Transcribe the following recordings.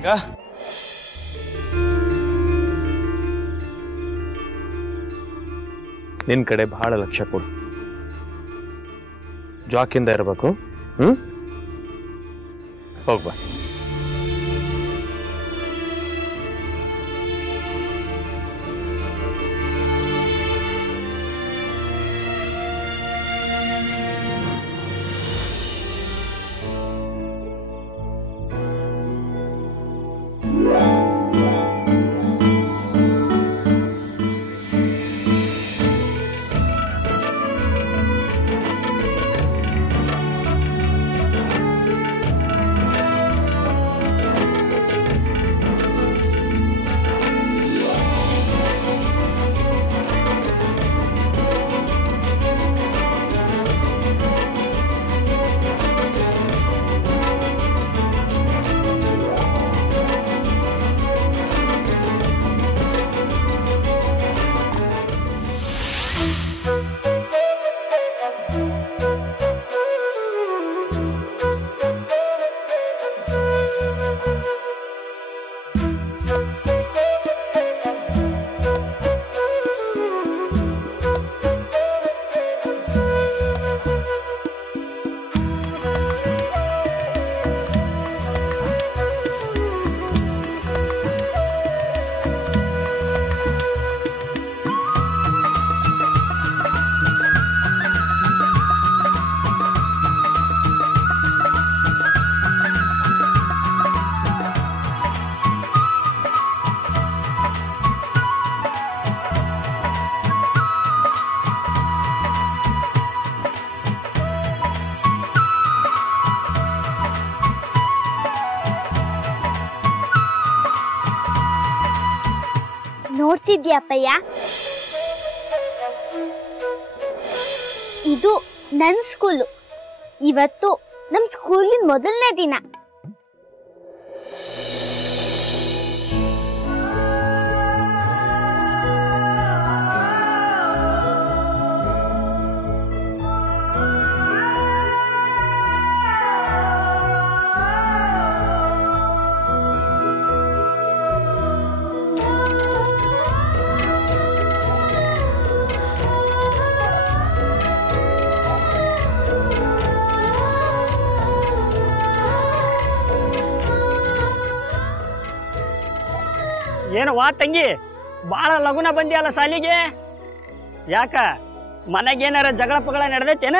ರಂಗ ನಿನ್ ಕಡೆ ಬಹಳ ಲಕ್ಷ್ಯ ಕೊಡು, ಜಾಕಿಂದ ಇರಬೇಕು. ಹೋಗ್ಬಾ. ನೋಡ್ತಿದ್ಯಪ್ಪಯ್ಯ, ಇದು ನನ್ನ ಸ್ಕೂಲು. ಇವತ್ತು ನಮ್ಮ ಸ್ಕೂಲಿನ ಮೊದಲನೇ ದಿನ. ಏನವ್ವ ತಂಗಿ, ಭಾಳ ಲಗುನ ಬಂದಿಯಲ್ಲ ಸಾಲಿಗೆ? ಯಾಕ ಮನೆಗೇನಾರ ಜಗಳ ಪಗಳ ನಡೆದೈತೇನ?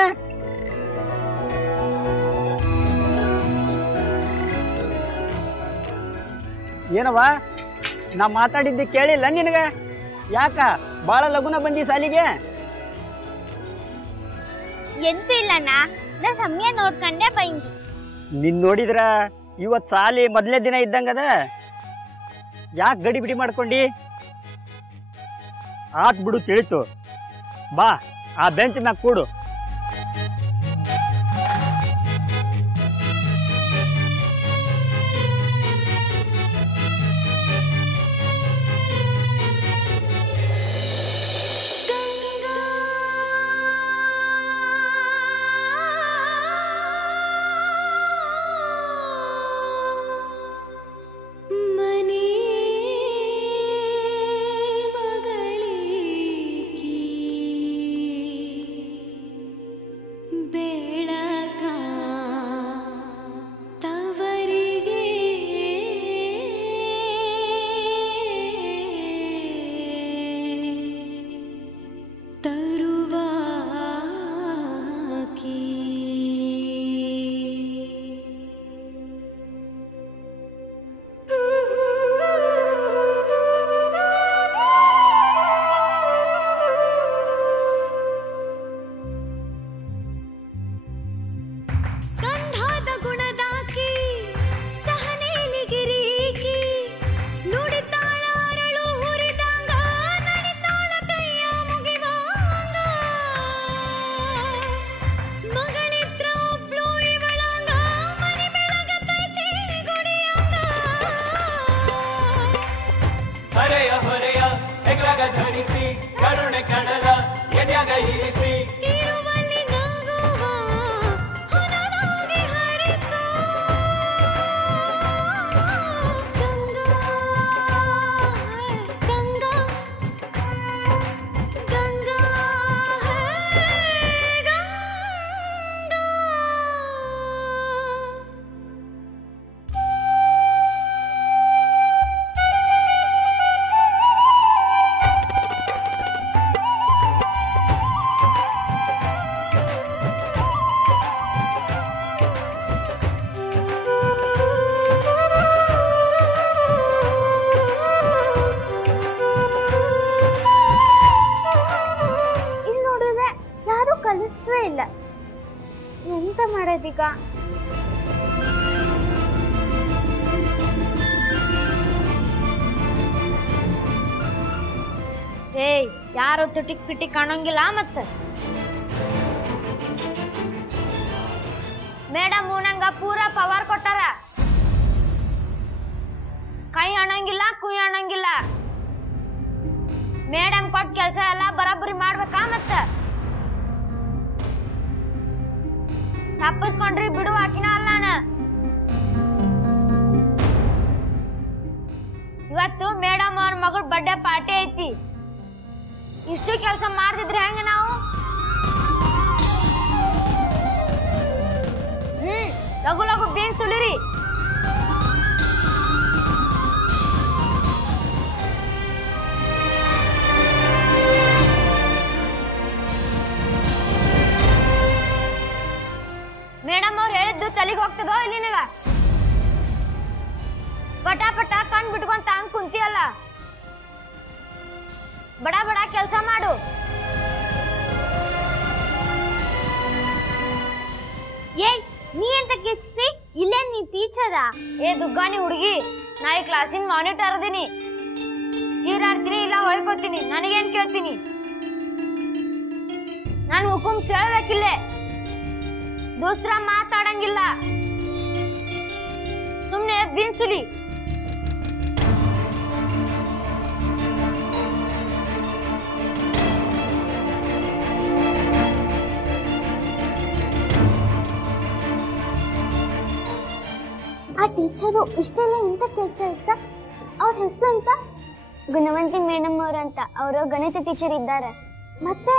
ಏನವ್ವ ನಾ ಮಾತಾಡಿದ್ದು ಕೇಳಿಲ್ಲ ನಿನಗ? ಯಾಕ ಭಾಳ ಲಗುನ ಬಂದಿ ಸಾಲಿಗೆ? ಎಂತೂ ಇಲ್ಲಣ್ಣ, ನಾ ಸಮಯ ನೋಡ್ಕೊಂಡೆ ಬೈಂದಿ. ನಿನ್ ನೋಡಿದ್ರ ಇವತ್ತು ಸಾಲಿ ಮೊದಲನೇ ದಿನ ಇದ್ದಂಗದ. ಯಾಕೆ ಗಡಿ ಬಿಡಿ ಮಾಡ್ಕೊಂಡಿ? ಆತ್ ಬಿಡು, ತಿಳಿತು. ಬಾ ಆ ಬೆಂಚ್ ಮ್ಯಾಗ ಕೂಡು. ಇಲ್ಲ. ಎಂತ ಮಾಡೋದೀಗ? ಏಯ್, ಯಾರು ತುಟಿಕ್ ಪಿಟಿಕ್ ಕಾಣಂಗಿಲ್ಲ ಮತ್ತ. ಮೇಡಮ್ ನಂಗ ಪೂರಾ ಪವರ್ ಕೊಟ್ಟಾರ. ಕೈ ಅಣಂಗಿಲ್ಲ, ಕುಯ್ ಅಣಂಗಿಲ್ಲ. ಮೇಡಮ್ ಕೊಟ್ಟ ಕೆಲಸ ಎಲ್ಲ ಬರಾಬರಿ ಮಾಡ್ಬೇಕಾ ಮತ್ತ? ತಪ್ಪಿಸ್ಕೊಂಡ್ರಿ ಬಿಡು, ಆಕಿನ ಅಲ್ಲ ನಾನು. ಇವತ್ತು ಮೇಡಮ್ ಅವ್ರ ಮಗಳ ಬರ್ಡೇ ಪಾರ್ಟಿ ಐತಿ. ಇಷ್ಟು ಕೆಲಸ ಮಾಡ್ತಿದ್ರಿ ಹೆಂಗ ನಾವು? ಲಗು ಲಗು ಬೇನ್ ಸುಳಿರಿ. ಮೇಡಮ್ ಅವ್ರು ಹೇಳಿದ್ದು ತಲೆಗೆ ಹೋಗ್ತದೋ ಇಲ್ಲಿ ನಿನಗ? ಪಟ ಪಟ ಕಣ್ ಬಿಟ್ಕೊಂತ ಹಂಗ್ ಕುಂತಿಯಲ್ಲ. ಬಡ ಬಡ ಕೆಲಸ ಮಾಡು. ಏಯ್, ನೀ ಎಂತ ಕಿಚ್ತಿ? ಇಲ್ಲೇ ನೀ ಟೀಚರ? ಏ ದುಗ್ಗಾನಿ ಹುಡುಗಿ, ನಾ ಈ ಕ್ಲಾಸಿನ ಮಾನಿಟರ್ ಅದೀನಿ. ಚೀರಾಡ್ತೀನಿ ಇಲ್ಲ ಹೊಯ್ಕೋತೀನಿ, ನನಗೇನ್ ಕೇಳ್ತೀನಿ? ನಾನು ಹುಕುಂ ಕೇಳ್ಬೇಕಿಲ್ಲೇ. ದೂಸರ ಮಾತಾಡಂಗಿಲ್ಲ. ಸುಮ್ನೆ ಬಿನ್ಸುಲಿ. ಆ ಟೀಚರು ಇಷ್ಟೆಲ್ಲ ಎಂತ ಕೇಳ್ತಾ ಇತ್ತ? ಅವ್ರ ಹೆಸರು ಅಂತ? ಗುಣವಂತಿ ಮೇಡಮ್ ಅವ್ರಂತ. ಅವರು ಗಣಿತ ಟೀಚರ್ ಇದ್ದಾರೆ. ಮತ್ತೆ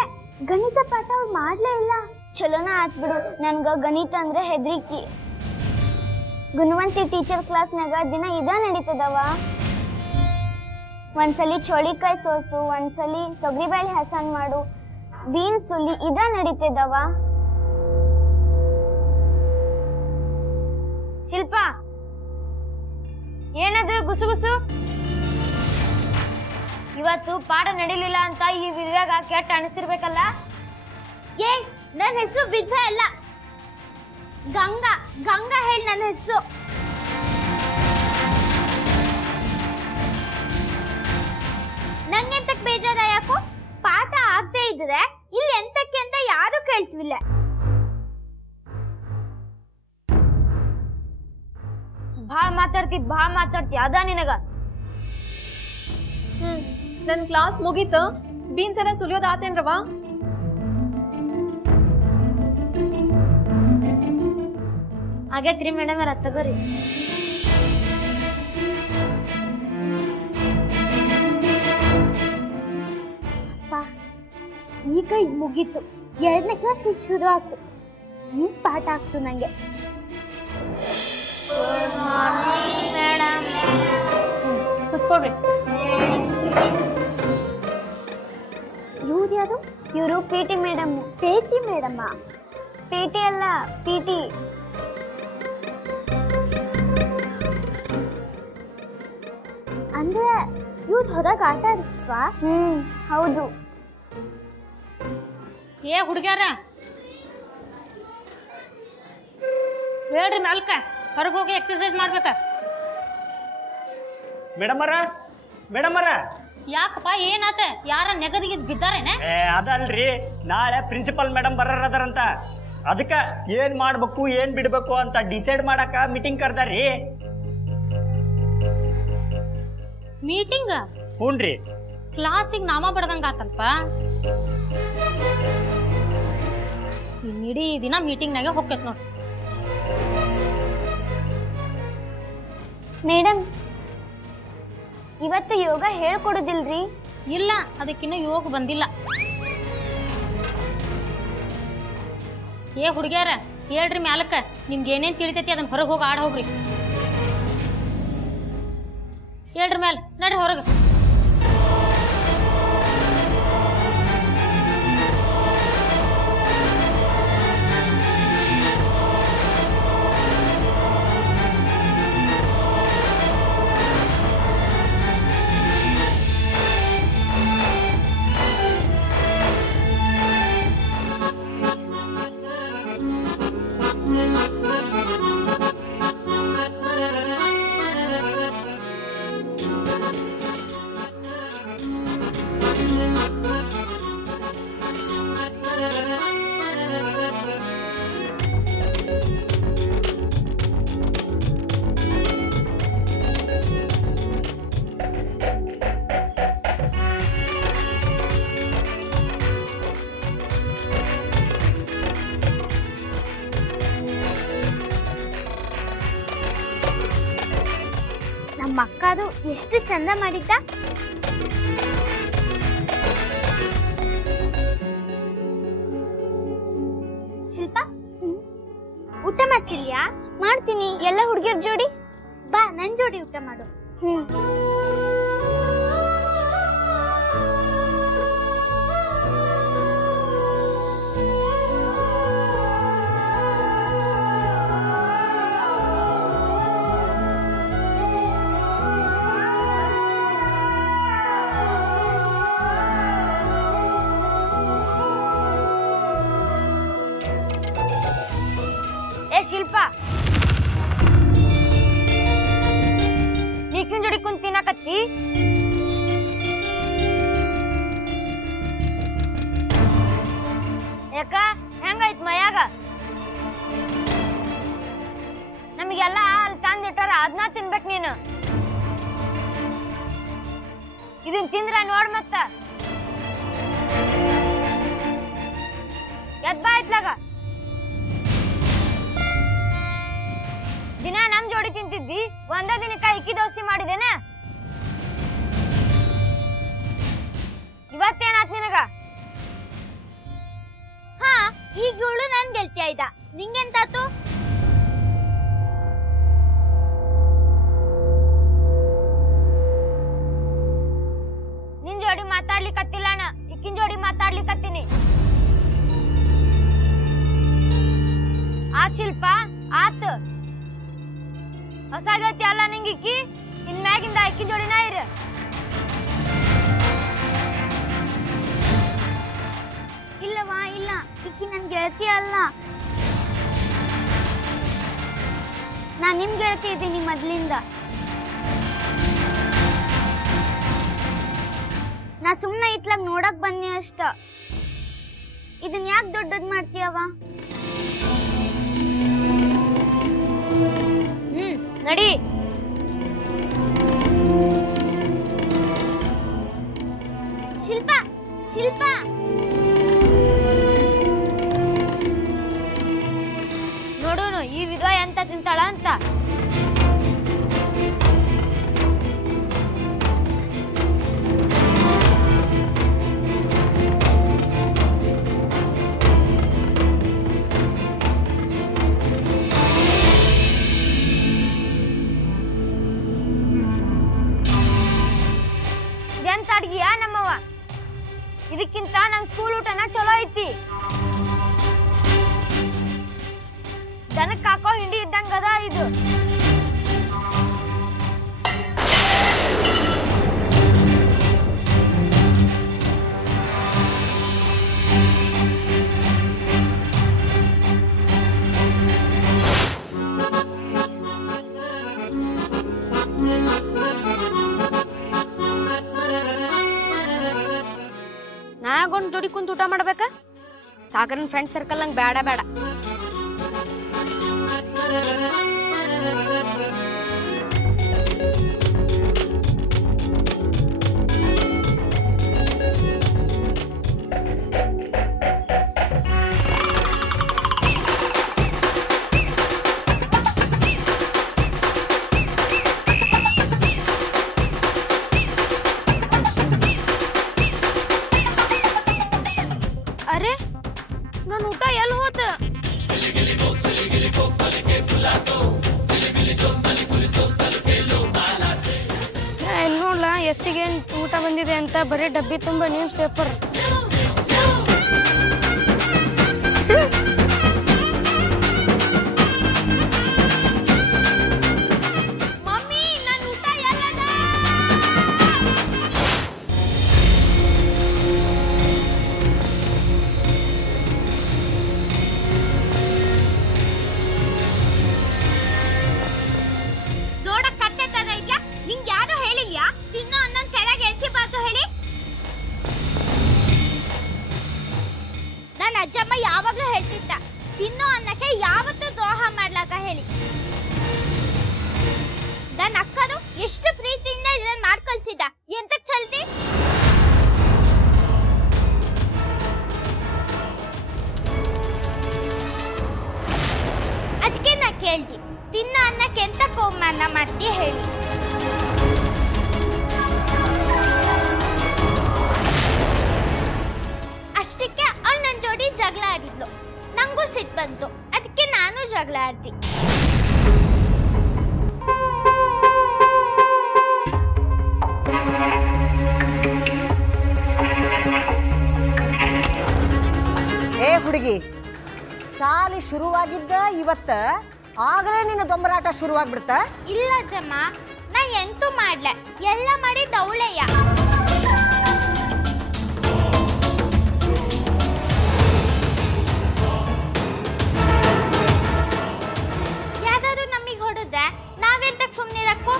ಗಣಿತ ಪಾಠ ಅವ್ರು ಮಾಡ್ಲೇ ಇಲ್ಲ. ಚಲೋನ ಆತ್ಬಿಡು, ನನ್ಗ ಗಣಿತ ಅಂದ್ರೆ ಹೆದ್ರಿಕಿ. ಗುಣವಂತಿ ಟೀಚರ್ ಕ್ಲಾಸ್ನಾಗ ದಿನ ಇದ ನಡೀತದವ. ಒಂದ್ಸಲಿ ಚೋಳಿಕಾಯಿ ಸೋಸು, ಒಂದ್ಸಲಿ ತೊಗರಿಬೇಳೆ ಹಸನ್ ಮಾಡು, ಬೀನ್ಸ್ ಸುಲಿ, ಇದ ನಡೀತದವ. ಶಿಲ್ಪ, ಏನದು ಗುಸು ಗುಸು? ಇವತ್ತು ಪಾಠ ನಡೀಲಿಲ್ಲ ಅಂತ ಈ ವಿದ್ಯಾಗ ಕೆಟ್ಟ ಅನಿಸಿರ್ಬೇಕಲ್ಲ? ಏ, ನನ್ನ ಹೆಸರು ವಿದ್ಯಾ ಅಲ್ಲ, ಗಂಗಾ. ಗಂಗಾ ಹೇಳಿ ನನ್ನ ಹೆಸರು. ನಂಗೆಂತಕ್ ಬೇಜಾರ ಯಾಕೋ? ಪಾಠ ಆಗದೆ ಇದ್ರೆ ಇಲ್ಲಿ ಎಂತಕ್ಕೆ ಅಂತ ಯಾರು ಕೇಳ್ತಿವಿಲ್ಲ. ಭಾಳ ಮಾತಾಡ್ತಿ ಅದ ನಿನಗ. ನನ್ ಕ್ಲಾಸ್ ಮುಗೀತ. ಬೀನ್ಸ್ ಎಲ್ಲ ಸುಲಿಯೋದ್ ಆತೇನ್ರವ? ಆಗೈತ್ರಿ ಮೇಡಮ್ ಅವ್ರ, ತಗೋರಿ. ಈಗ ಮುಗೀತು. 2ನೇ ಕ್ಲಾಸ್ ಈಗ ಶುರು ಆಗ್ತು. ಈಗ ಪಾಠ ಆಗ್ತು ನಂಗೆ. ಕುತ್ಕೊಡ್ರಿ. ಇವ್ರು ಯಾರು? ಇವರು ಪಿಟಿ ಮೇಡಮ್. ಪಿಟಿ ಮೇಡಮ್ಮ? ಪಿಟಿ ಅಲ್ಲ, ಪಿಟಿ. ಅಂದ್ರೆ ಇವ್ರು ಹೊರಗೆ ಆಟ ಆಡಿಸ್ವಾ? ಹೌದು. ಏ ಹುಡುಗ್ಯಾರ, ಹೇಳ್ರಿ ನಾಲ್ಕ ಹೊರಗೆ ಹೋಗಿ ಎಕ್ಸರ್ಸೈಸ್ ಮಾಡ್ಬೇಕ. ಮೇಡಮರ ಯಾಕಪ್ಪ, ಏನಾತ? ಯಾರ ನೆಗದಿಗೆ ಬಿದ್ದಾರೇನೆ? ಅದಲ್ರಿ, ನಾಳೆ ಪ್ರಿನ್ಸಿಪಲ್ ಮೇಡಮ್ ಬರೋರದಾರಂತ. ಅದಕ್ಕೆ ಏನ್ ಮಾಡ್ಬೇಕು ಏನ್ ಬಿಡ್ಬೇಕು ಅಂತ ಡಿಸೈಡ್ ಮಾಡಕ ಮೀಟಿಂಗ್ ಕರ್ದಾರಿ. ಮೀಟಿಂಗ್? ಹ್ಞೂನ್ರಿ. ಕ್ಲಾಸಿಗೆ ನಾಮ ಬಡ್ದಂಗ ಆತಲ್ಪ. ಇಡೀ ದಿನ ಮೀಟಿಂಗ್ನಾಗೆ ಹೋಗ್ತೈತ್ ನೋಡ್ರಿ. ಮೇಡಮ್, ಇವತ್ತು ಯೋಗ ಹೇಳ್ಕೊಡೋದಿಲ್ರಿ? ಇಲ್ಲ, ಅದಕ್ಕಿನ್ನೂ ಯೋಗ ಬಂದಿಲ್ಲ. ಏ ಹುಡುಗ್ಯಾರ, ಹೇಳ್ರಿ ಮ್ಯಾಲಕ್ಕ. ನಿಮ್ಗೆ ಏನೇನ್ ತಿಳಿತೈತಿ ಅದನ್ನ ಹೊರಗೆ ಹೋಗಿ ಆಡ ಹೋಗ್ರಿ. ಹೇಳ್ರಿ ಮ್ಯಾಲ, ನಡ್ರಿ ಹೊರಗೆ. ಅದು ಎಷ್ಟು ಚಂದ ಮಾಡಿದ್ದ. ಶಿಲ್ಪ, ಊಟ ಮಾಡ್ತಿದ್ಯಾ? ಮಾಡ್ತೀನಿ. ಎಲ್ಲ ಹುಡುಗಿಯರ ಜೋಡಿ ಬಾ, ನನ್ ಜೋಡಿ ಊಟ ಮಾಡು. ಶಿಲ್ಪ, ನೀಕಿನ ಜೋಡಿ ಕುಂತ ತಿನ್ನಕತ್ತಿ? ಯಾಕ ಹೆಂಗೈತ್ ಮಯಾಗ? ನಮಗೆಲ್ಲ ಅಲ್ಲಿ ತಂದಿಟ್ಟಾರ, ಅದನ್ನ ತಿನ್ಬೇಕು ನೀನು. ಇದನ್ ತಿಂದ್ರ ನೋಡ್ ಮತ್ತ ಎದ್ ಬಾ ಇತ್ಲಾಗ. ದಿನ ನಮ್ ಜೋಡಿ ತಿಂತಿದ್ದಿ, ಒಂದೇ ದಿನಕ್ಕ ಇಕ್ಕಿ ದೋಸ್ತಿ ಮಾಡಿದೇನ? ಇವತ್ತೇನಾತ್ ನಿನಗ? ಹಾ, ಈಗ ಇವಳು ನನ್ ಗೆಳತಿ ಆಯ್ತಾ, ನಿಂಗೆಂತಾತು? ನಿನ್ ಜೋಡಿ ಮಾತಾಡ್ಲಿಕ್ಕತ್ತಿಲ್ಲ, ಇಕ್ಕಿನ ಜೋಡಿ ಮಾತಾಡ್ಲಿಕ್ಕತ್ತೀನಿ. ಆತ್ ಶಿಲ್ಪ, ಆತ್. ಹೊಸ ಗೆಳತಿ ಅಲ್ಲ ನಿಂಗಿಕ್ಕಿ, ಇನ್ಮ್ಯಾಗಿಂದ ಇಕ್ಕಿ ಜೋಡಿನ ಇರ. ಇಲ್ಲವಾ, ಇಲ್ಲ, ಇಕ್ಕಿ ನನ್ ಗೆಳತಿ ಅಲ್ಲ. ನಾ ನಿಮ್ ಗೆಳತಿ ಇದ್ದೀನಿ ಮೊದ್ಲಿಂದ. ನಾ ಸುಮ್ನೆ ಇತ್ಲಾಗ ನೋಡಕ್ ಬನ್ನಿ ಅಷ್ಟ. ಇದನ್ ಯಾಕೆ ದೊಡ್ಡದ್ ಮಾಡ್ತೀಯವ? ನಡಿ. ಶಿಲ್ಪ, ಶಿಲ್ಪ, ನೋಡೋನು ಈ ವಿಧವಾ ಎಂತ ತಿಂತಾಳ ಅಂತ. ಎಂತ ಅಡ್ಗಿಯಾ ನಮ್ಮವ್ವ? ಇದಕ್ಕಿಂತ ನಮ್ ಸ್ಕೂಲ್ ಊಟನ ಚಲೋ ಐತಿ. ದನಕ್ ಹಾಕೋ ಹಿಂಡಿ ಇದ್ದಂಗದ ಇದು. ನಾಗೊಂದ್ ಜೋಡಿ ಕುಂತ ಊಟ ಮಾಡ್ಬೇಕ? ಸಾಗರನ್ ಫ್ರೆಂಡ್ ಸರ್ಕಲ್ ನಂಗೆ ಬೇಡ ಬೇಡ. ಅರೆ, ನನ್ನ ಊಟ ಎಲ್ಲಿ ಹೋತ? ಇಲ್ಲಿ ನೋಡ್ಲ ಎಸ್ಸಿಗೆ ಊಟ ಬಂದಿದೆ ಅಂತ ಬರೀ ಡಬ್ಬಿ ತುಂಬ ನ್ಯೂಸ್ ಪೇಪರ್. ಮಮ್ಮಿ, ನನ್ನ ಊಟ ಎಲ್ಲದ? ನೋಡಕ್ ಕಟ್ಟೆತದ ಇದ್ಯಾ? ನಿಂಗೆ ಯಾರು ಹೇಳಿಲ್ಯಾ ತಿನ್ನೋ ಅನ್ನೊಂದ್ ಕೆಳಗೆ ಎಸಿಬಾರ್ದು ಹೇಳಿ? ನನ್ನ ಅಜ್ಜಮ್ಮ ಯಾವಾಗ್ಲೂ ಹೇಳ್ತಿದ್ದ, ತಿನ್ನೋ ಅನ್ನಕ್ಕೆ ಯಾವತ್ತೂ ದ್ರೋಹ ಮಾಡ್ಲಾಕ ಹೇಳಿ. ನನ್ನ ಅಕ್ಕದು ಎಷ್ಟು ಪ್ರೀತಿಯಿಂದ ಇದನ್ನ ಮಾಡ್ಕಳ್ಸಿದ್ದ, ಎಂತಕ್ ಚಲ್ತಿ? ಅದಕ್ಕೆ ನಾ ಕೇಳ್ದಿ, ತಿನ್ನೋ ಅನ್ನಕ್ಕೆ ಎಂತ ಅವಮಾನ ಮಾಡ್ತಿ ಹೇಳಿ? ಮಂಗಳಾರತಿ. ಏ ಹುಡುಗಿ, ಸಾಲಿ ಶುರುವಾಗಿದ್ದ ಇವತ್ತ ಆಗಲೇ ನಿನ್ನ ದೊಂಬರಾಟ ಶುರುವಾಗ್ಬಿಡ್ತ? ಇಲ್ಲ ಜಮ್ಮ, ನಾ ಎಂತೂ ಮಾಡ್ಲ, ಎಲ್ಲ ಮಾಡಿದ್ದ ಅವಳೆಯ. ಯಾವ್ದಾದ್ರು ನಮಗ್ ಹೊಡೆದೆ ನಾವೆಂತಕ್ ಸುಮ್ನಿರಕ್ಕೂ?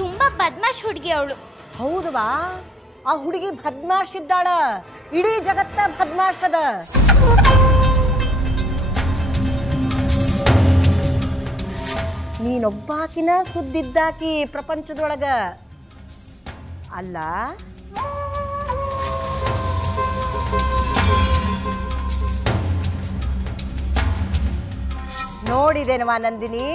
ತುಂಬಾ ಬದ್ಮಾಶ್ ಹುಡುಗಿ ಅವಳು. ಹೌದವಾ? ಆ ಹುಡುಗಿ ಬದ್ಮಾಶ್ ಇದ್ದಾಳ, ಇಡೀ ಜಗತ್ತ ಬದ್ಮಾಶದ. ನೀನೊಬ್ಬಾಕಿನ ಸುದ್ದಿದ್ದಾಕಿ ಪ್ರಪಂಚದೊಳಗ ಅಲ್ಲ. ನೋಡಿದೇನವಾ ನಂದಿನಿ,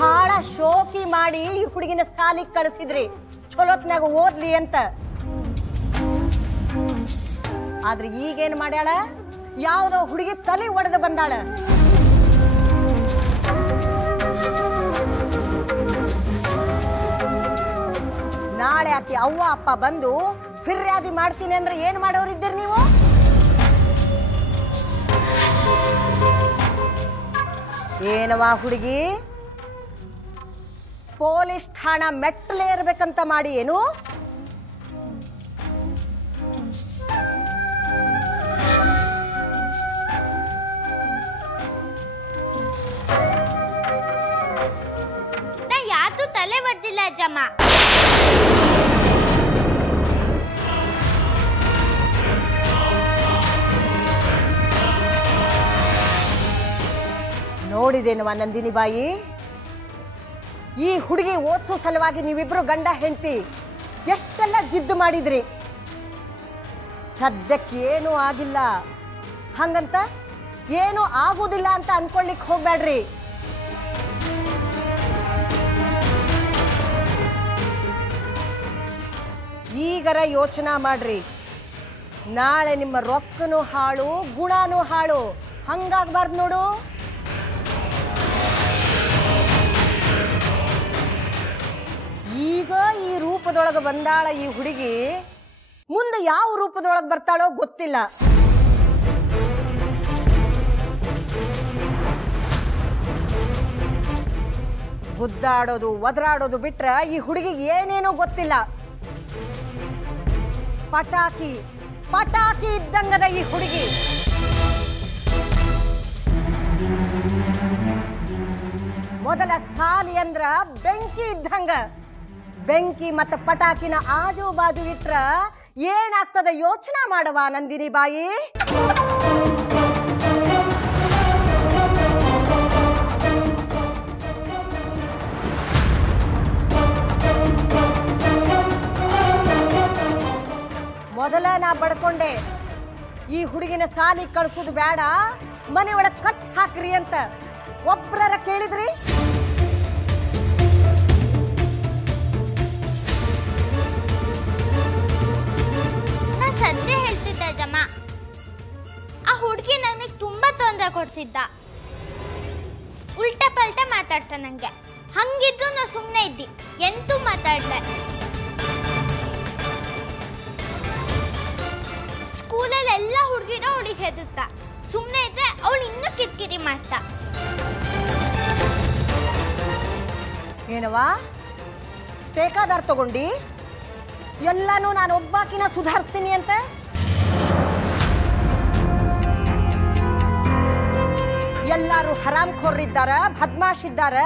ಭಾಳ ಶೋಕಿ ಮಾಡಿ ಈ ಹುಡುಗಿನ ಸಾಲಿಗೆ ಕಳಿಸಿದ್ರಿ, ಚಲೋತ್ನಾಗ ಓದ್ಲಿ ಅಂತ. ಆದ್ರೆ ಈಗೇನ್ ಮಾಡ್ಯಾಳ? ಯಾವುದೋ ಹುಡುಗಿ ತಲೆ ಒಡೆದು ಬಂದಾಳ. ನಾಳೆ ಆಕಿ ಅವ್ವ ಅಪ್ಪ ಬಂದು ಫಿರ್ಯಾದಿ ಮಾಡ್ತೀನಿ ಅಂದ್ರೆ ಏನ್ ಮಾಡೋರಿದ್ದೀರಿ ನೀವು? ಏನವಾ ಹುಡುಗಿ, ಪೊಲೀಸ್ ಠಾಣಾ ಮೆಟ್ಟಲೇ ಇರ್ಬೇಕಂತ ಮಾಡಿ ಏನು? ನಾ ಯಾವ್ದು ತಲೆ ಬರ್ದಿಲ್ಲ ಅಜ್ಜಮ್ಮ. ನೋಡಿದೇನವ ನಂದಿನಿ ಬಾಯಿ, ಈ ಹುಡುಗಿ ಓದ್ಸೋ ಸಲುವಾಗಿ ನೀವಿಬ್ರು ಗಂಡ ಹೆಂಡತಿ ಎಷ್ಟೆಲ್ಲ ಜಿದ್ದು ಮಾಡಿದ್ರಿ. ಸದ್ಯಕ್ಕೆ ಏನೂ ಆಗಿಲ್ಲ, ಹಂಗಂತ ಏನೂ ಆಗುದಿಲ್ಲ ಅಂತ ಅನ್ಕೊಳ್ಳಿಕ್ ಹೋಗ್ಬೇಡ್ರಿ. ಈಗರ ಯೋಚನೆ ಮಾಡ್ರಿ, ನಾಳೆ ನಿಮ್ಮ ರೊಕ್ಕನೂ ಹಾಳು ಗುಣನೂ ಹಾಳು, ಹಂಗಾಗ್ಬಾರ್ದು ನೋಡು. ಈಗ ಈ ರೂಪದೊಳಗೆ ಬಂದಾಳ ಈ ಹುಡುಗಿ, ಮುಂದೆ ಯಾವ ರೂಪದೊಳಗೆ ಬರ್ತಾಳೋ ಗೊತ್ತಿಲ್ಲ. ಗುದ್ದಾಡೋದು ಒದರಾಡೋದು ಬಿಟ್ರ ಈ ಹುಡುಗಿಗೆ ಏನೇನೋ ಗೊತ್ತಿಲ್ಲ. ಪಟಾಕಿ ಪಟಾಕಿ ಇದ್ದಂಗದ ಈ ಹುಡುಗಿ. ಮೊದಲ ಸಾಲಿ ಅಂದ್ರ ಬೆಂಕಿ ಇದ್ದಂಗ. ಬೆಂಕಿ ಮತ್ತ ಪಟಾಕಿನ ಆಜು ಬಾಜು ಇಟ್ರ ಏನಾಗ್ತದ ಯೋಚನೆ ಮಾಡವಾ ನಂದಿನಿ ಬಾಯಿ. ಮೊದಲ ನಾ ಬಡ್ಕೊಂಡೆ, ಈ ಹುಡುಗಿನ ಸಾಲಿ ಕಳ್ಸೋದು ಬೇಡ, ಮನೆ ಒಳಗ್ ಕಟ್ ಹಾಕ್ರಿ ಅಂತ. ಒಬ್ರರ ಕೇಳಿದ್ರಿ? ನಾ ಸತ್ಯ ಹೇಳ್ತಿದ್ದೆ ಜಮ್ಮ, ಆ ಹುಡುಗಿ ನನಗೆ ತುಂಬಾ ತೊಂದರೆ ಕೊಡ್ತಿದ್ದ. ಉಲ್ಟಾ ಪಲ್ಟಾ ಮಾತಾಡ್ತಾ ನಂಗೆ. ಹಂಗಿದ್ದು ನಾ ಸುಮ್ಮನೆ ಇದ್ದಿ, ಎಂತೂ ಮಾತಾಡ್ಲೆ. ಸ್ಕೂಲಲ್ಲಿ ಎಲ್ಲ ಹುಡುಗಿದ ಹುಡುಗಿ ಹೆದರ್ತ, ಸುಮ್ಮನೆ ಇದ್ರೆ ಅವಳು ಇನ್ನೂ ಕಿರಿಕಿರಿ ಮಾಡ್ತಾ. ಏನವಾ ಬೇಕಾದಾರ್ ತಗೊಂಡಿ ಎಲ್ಲಾನು ನಾನು ಒಬ್ಬಾಕಿನ ಸುಧಾರಿಸ್ತೀನಿ ಅಂತ? ಎಲ್ಲಾರು ಹರಾಮ್ಖೋರಿದ್ದಾರ, ಬದ್ಮಾಶ್ ಇದ್ದಾರ,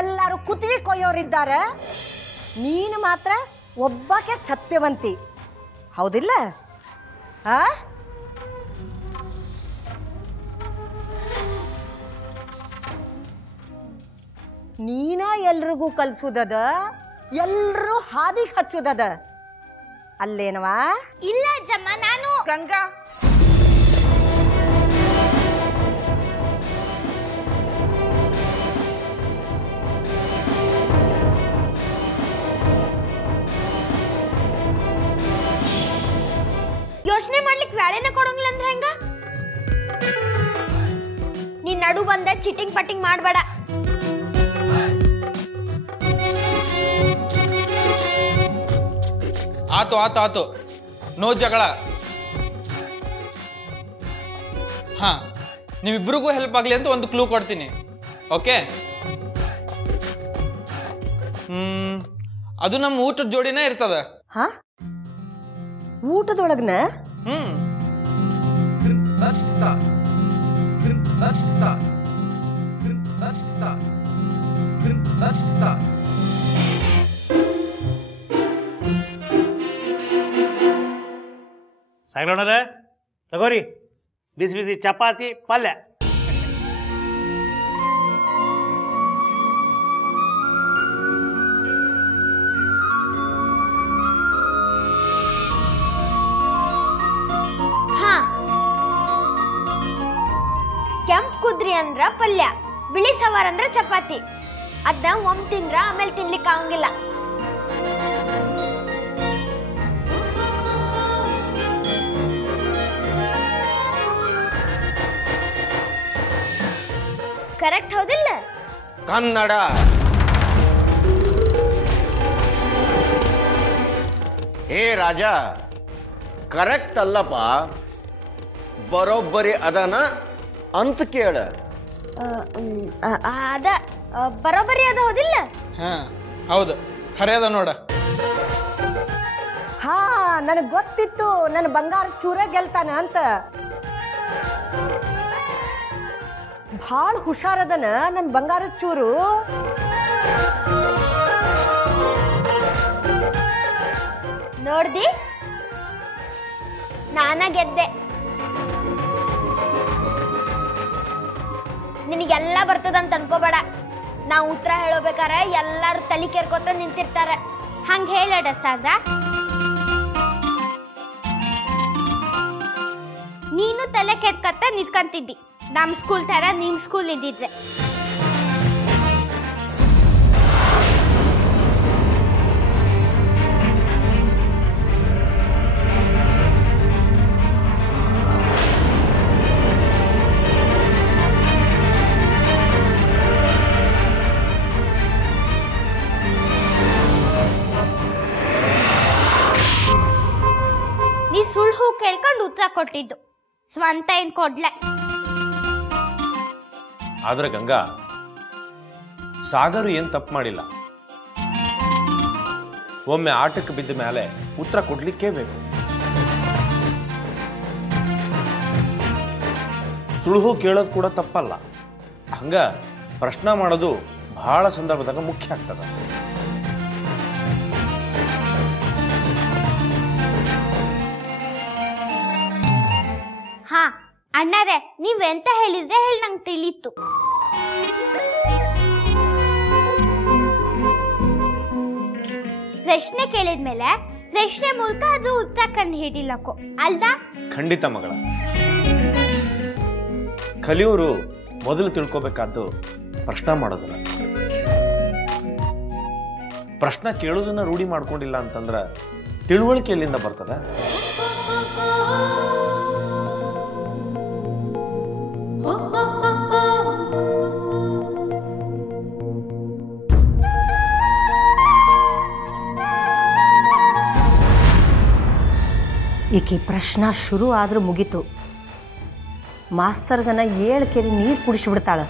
ಎಲ್ಲಾರು ಕುತ್ತಿಗೆ ಕೊಯ್ಯೋರಿದ್ದಾರ. ನೀನು ಮಾತ್ರ ಒಬ್ಬಾಕೆ ಸತ್ಯವಂತಿ, ಹೌದಿಲ್ಲ? ಆ ನೀನ ಎಲ್ರಿಗೂ ಕಲ್ಸುದದ, ಎಲ್ರೂ ಹಾದಿಗೆ ಹಚ್ಚುದದ ಅಲ್ಲೇನವಾ? ಇಲ್ಲ ಜಮ್ಮ, ನಾನು ಗಂಗಾ ಯೋಚನೆ ನಡು ಬಂದ ಚಿಟಿಂಗ್ ಪಟ್ಟಿಂಗ್ ಮಾಡಬೇಡ. ಆತು ಆತು ಆತು, ನೋ ಜಗಳ. ಹಾ, ನೀವಿಬ್ರಿಗೂ ಹೆಲ್ಪ್ ಆಗಲಿ ಅಂತ ಒಂದು ಕ್ಲೂ ಕೊಡ್ತೀನಿ. ಓಕೆ? ಅದು ನಮ್ಮ ಊಟದ ಜೋಡಿನೇ ಇರ್ತದ. ಹಾ, ಊಟದೊಳಗ್ನ? ಸಾಗಲೋಣರ ತಗೋರಿ, ಬಿಸಿ ಬಿಸಿ ಚಪಾತಿ ಪಲ್ಯ. ಹಾ, ಕೆಂಪ್ ಕುದ್ರಿ ಅಂದ್ರ ಪಲ್ಯ, ಬಿಳಿ ಸವಾರ್ ಅಂದ್ರ ಚಪಾತಿ. ಅದ ಒಮ್ಮೆ ತಿಂದ್ರ ಆಮೇಲೆ ತಿನ್ಲಿಕ್ಕೆ ಆಗಂಗಿಲ್ಲ. ಕರೆಕ್ಟ್ ಹೌದಿಲ್ಲ? ಕನ್ನಡ. ಏ ರಾಜ, ಕರೆಕ್ಟ್ ಅಲ್ಲಪ್ಪ, ಬರೋಬ್ಬರಿ ಅದನ ಅಂತ ಕೇಳ. ಅದ ಬರೋಬ್ಬರಿ ಅದ ಹೌದಿಲ್ಲ? ಹಾ ಹೌದು, ಖರೆ ಅದ ನೋಡ. ಹಾ, ನನಗ್ ಗೊತ್ತಿತ್ತು ನನ್ನ ಬಂಗಾರ ಚೂರ ಗೆಲ್ತಾನ ಅಂತ. ಭಾಳ ಹುಷಾರದನ ನನ್ನ ಬಂಗಾರದ ಚೂರು. ನೋಡ್ದಿ, ನಾನ ಗೆದ್ದೆ. ನಿನಗೆಲ್ಲ ಬರ್ತದಂತ ಅನ್ಕೋಬೇಡ. ನಾ ಉತ್ತರ ಹೇಳೋಬೇಕಾರ ಎಲ್ಲಾರು ತಲೆ ಕೆರ್ಕೋತ ನಿಂತಿರ್ತಾರ. ಹಂಗ ಹೇಳಡ ಸಾಗ. ನೀನು ತಲೆ ಕೆರ್ಕತ್ತ ನಿಂತ್ಕಂತಿದ್ದಿ. ನಮ್ಮ ಸ್ಕೂಲ್ ತರ ನಿಮ್ ಸ್ಕೂಲ್ ಇದ್ದಿದ್ರೆ. ನೀ ಸುಳ್ಳು ಕೇಳ್ಕೊಂಡು ಉತ್ತರ ಕೊಟ್ಟಿದ್ದು, ಸ್ವಂತ ಏನ್ ಕೊಡ್ಲೆ. ಆದ್ರೆ ಗಂಗಾ, ಸಾಗರು ಏನ್ ತಪ್ಪು ಮಾಡಿಲ್ಲ. ಒಮ್ಮೆ ಆಟಕ್ಕೆ ಬಿದ್ದ ಮೇಲೆ ಉತ್ತರ ಕೊಡ್ಲಿಕ್ಕೇ ಬೇಕು. ಸುಳ್ಳು ಕೇಳೋದು ಕೂಡ ತಪ್ಪಲ್ಲ. ಹಂಗ ಪ್ರಶ್ನೆ ಮಾಡೋದು ಬಹಳ ಸಂದರ್ಭದಾಗ ಮುಖ್ಯ ಆಗ್ತದ. ಹಾ ಅಣ್ಣರೇ, ನೀವೆಂತ ಹೇಳಿದ್ರೆ ಹೇಳಿ ನಂಗೆ ತಿಳಿತು. ಪ್ರಶ್ನೆ ಕೇಳಿದ್ಮೇಲೆ ಪ್ರಶ್ನೆ ಮೂಲಕ ಅದು ಉತ್ತರ ಕಂಡು ಹಿಡಿಲಕ್ಕೋ ಅಲ್ದಾ? ಖಂಡಿತ ಮಗಳ. ಕಲಿಯೋರು ಮೊದಲು ತಿಳ್ಕೊಬೇಕಾದ್ದು ಪ್ರಶ್ನೆ ಮಾಡೋದನ್ನ. ಪ್ರಶ್ನೆ ಕೇಳೋದನ್ನ ರೂಢಿ ಮಾಡ್ಕೊಂಡಿಲ್ಲ ಅಂತಂದ್ರ ತಿಳುವಳಿಕೆ ಎಲ್ಲಿಂದ ಬರ್ತದ? ಈಕೆ ಪ್ರಶ್ನ ಶುರು ಆದ್ರೂ ಮುಗೀತು. ಮಾಸ್ತರ್ಗನ 7 ಕೆರೆ ನೀರು ಕುಡಿಸಿಬಿಡ್ತಾಳ.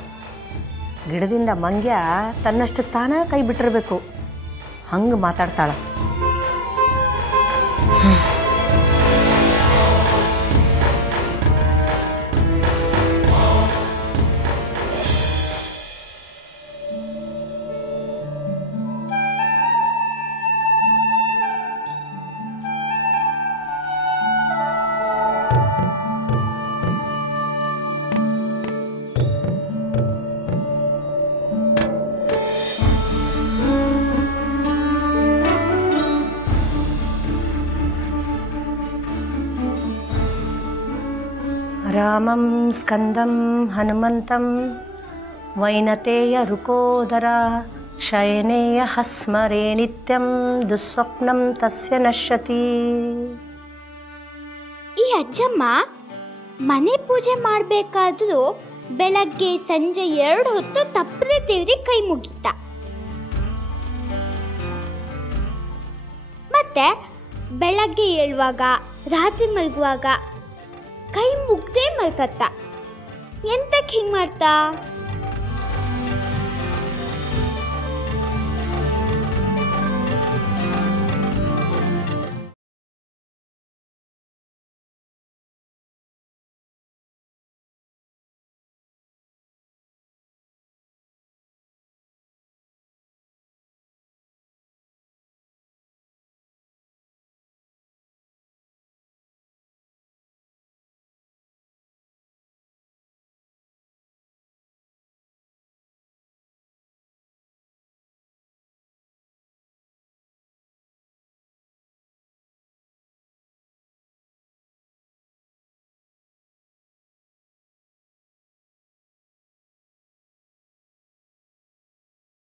ಗಿಡದಿಂದ ಮಂಗ್ಯ ತನ್ನಷ್ಟು ತಾನ ಕೈ ಬಿಟ್ಟಿರ್ಬೇಕು, ಹಂಗೆ ಮಾತಾಡ್ತಾಳ. ರಾಮಂ ಸ್ಕಂದಂ ಹನುಮಂತಂ ವೈನತೇಯ ರುಕೋದರ ಶಯನೇಯ ಹಸ್ಮರೇ ನಿತ್ಯಂ ದುಸ್ವಪ್ನಂ ತಸ್ಯ ನಶ್ಯತಿ. ಈ ಅಜ್ಜಮ್ಮ ಮನೆ ಪೂಜೆ ಮಾಡಬೇಕಾದ್ರೂ ಬೆಳಗ್ಗೆ ಸಂಜೆ 2 ಹೊತ್ತು ತಪ್ಪದೆ ದೇವ್ರಿಗೆ ಕೈ ಮುಗಿತ. ಮತ್ತೆ ಬೆಳಗ್ಗೆ ಏಳುವಾಗ ರಾತ್ರಿ ಮಲಗುವಾಗ ಕೈ ಮುಗ್ದೇ ಮಲ್ಕತ್ತ. ಎಂತಕ್ಕೆ ಹಿಂಗೆ ಮಾಡ್ತಾ?